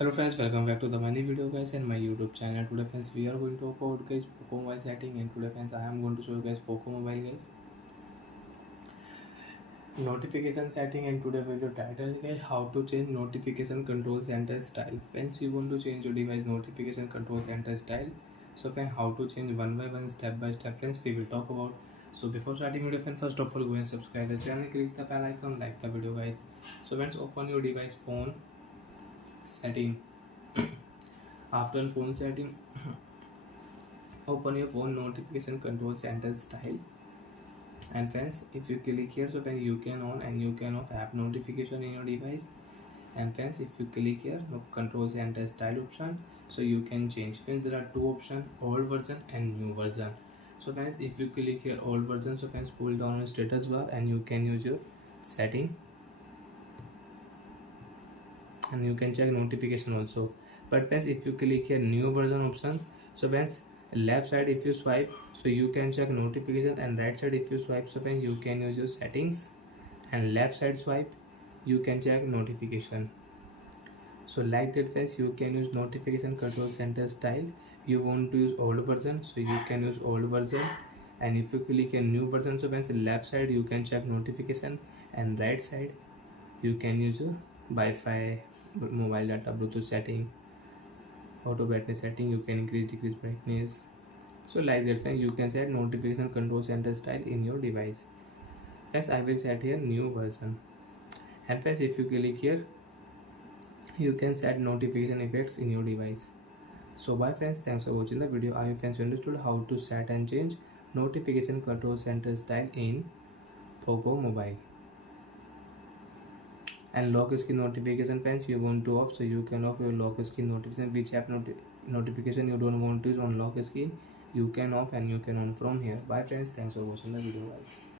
Hello friends, welcome back to the money video guys and my YouTube channel. Today friends we are going to talk about guys Poco mobile setting, and today friends I am going to show you guys Poco mobile guys notification setting. And today video title guys how to change notification control center style. Friends, you want to change your device notification control center style. So friends, how to change one by one, step by step friends we will talk about. So before starting video friends, first of all go and subscribe the channel, click the bell icon, like the video guys. So friends, open your device phone setting. After phone setting, open your phone notification control center style. And friends, if you click here, so then you can on and you can off app notification in your device. And friends, if you click here no control center style option, so you can change. Friends, there are two options, old version and new version. So friends, if you click here old version, so friends pull down your status bar and you can use your setting, and you can check notification also. But friends, if you click here new version option, so friends left side if you swipe, so you can check notification, and right side if you swipe, so friends you can use your settings, and left side swipe you can check notification. So like that friends, you can use notification control center style. You want to use old version, so you can use old version. And if you click a new version, so friends left side you can check notification, and right side you can use your Wi-Fi, mobile data, Bluetooth setting, auto brightness setting, you can increase decrease brightness. So like that friends, you can set notification control center style in your device. As I will set here new version. And friends, if you click here, you can set notification effects in your device. So bye friends, thanks for watching the video. I hope friends understood how to set and change notification control center style in Poco mobile. And lock screen notification friends, you want to off, so you can off your lock screen notification. Which app notification you don't want to use on lock screen, you can off and you can on from here. Bye friends, thanks for watching the video guys.